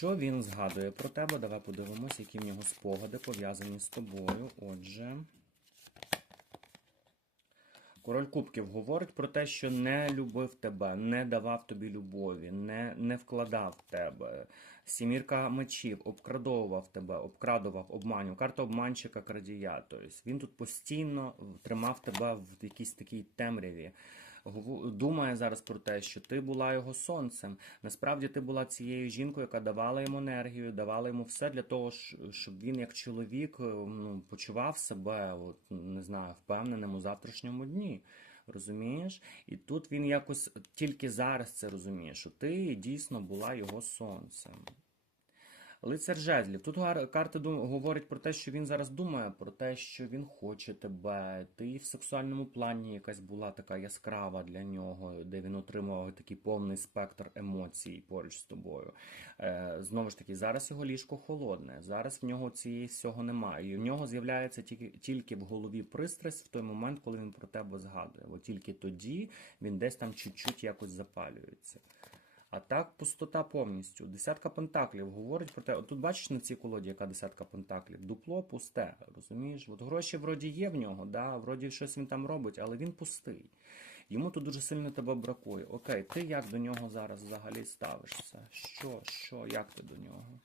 Що він згадує про тебе? Давай подивимось, які в нього спогади пов'язані з тобою. Отже. Король Кубків говорить про те, що не любив тебе, не давав тобі любові, не, не вкладав в тебе. Сімірка мечів обкрадовував тебе, обкрадував, обманював. Карта обманщика крадія. Тобто він тут постійно тримав тебе в якійсь такій темряві. Думає зараз про те, що ти була його сонцем. Насправді ти була цією жінкою, яка давала йому енергію, давала йому все для того, щоб він як чоловік е, ну, почував себе, от, не знаю, впевненим у завтрашньому дні. Розумієш? І тут він якось тільки зараз це розуміє, що ти дійсно була його сонцем. Лицар жезлів. Тут карти говорять про те, що він зараз думає про те, що він хоче тебе. Ти в сексуальному плані якась була така яскрава для нього, де він отримував такий повний спектр емоцій поруч з тобою. Е, знову ж таки, зараз його ліжко холодне. Зараз в нього цієї всього немає. І в нього з'являється тільки, тільки в голові пристрасть в той момент, коли він про тебе згадує. От тільки тоді він десь там чуть-чуть якось запалюється. А так пустота повністю. Десятка пентаклів говорить про те. От тут бачиш на цій колоді, яка десятка пентаклів. Дупло пусте, розумієш? От гроші вроді є в нього, да, вроді щось він там робить, але він пустий. Йому тут дуже сильно тебе бракує. Окей, ти як до нього зараз взагалі ставишся? Що, що, як ти до нього?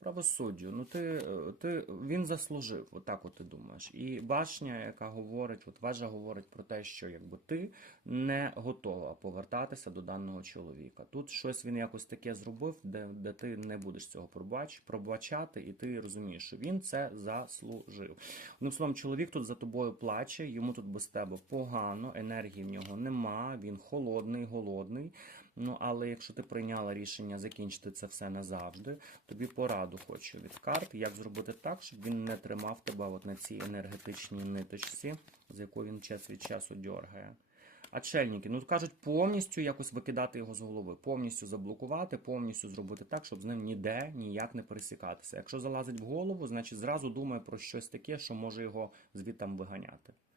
Правосуддю, ну ти, ти він заслужив, отак от ти думаєш. І башня, яка говорить, от вежа говорить про те, що якби ти не готова повертатися до даного чоловіка. Тут щось він якось таке зробив, де, де ти не будеш цього пробач, пробачати, і ти розумієш, що він це заслужив. Одним словом, чоловік тут за тобою плаче, йому тут без тебе погано, енергії в нього нема, він холодний, голодний. Ну але якщо ти прийняла рішення закінчити це все назавжди, тобі пораду хочу від карт, як зробити так, щоб він не тримав тебе от на цій енергетичній ниточці, з якою він час від часу дьоргає. А чельники, ну кажуть, повністю якось викидати його з голови, повністю заблокувати, повністю зробити так, щоб з ним ніде ніяк не пересікатися. Якщо залазить в голову, значить зразу думає про щось таке, що може його звідтам виганяти.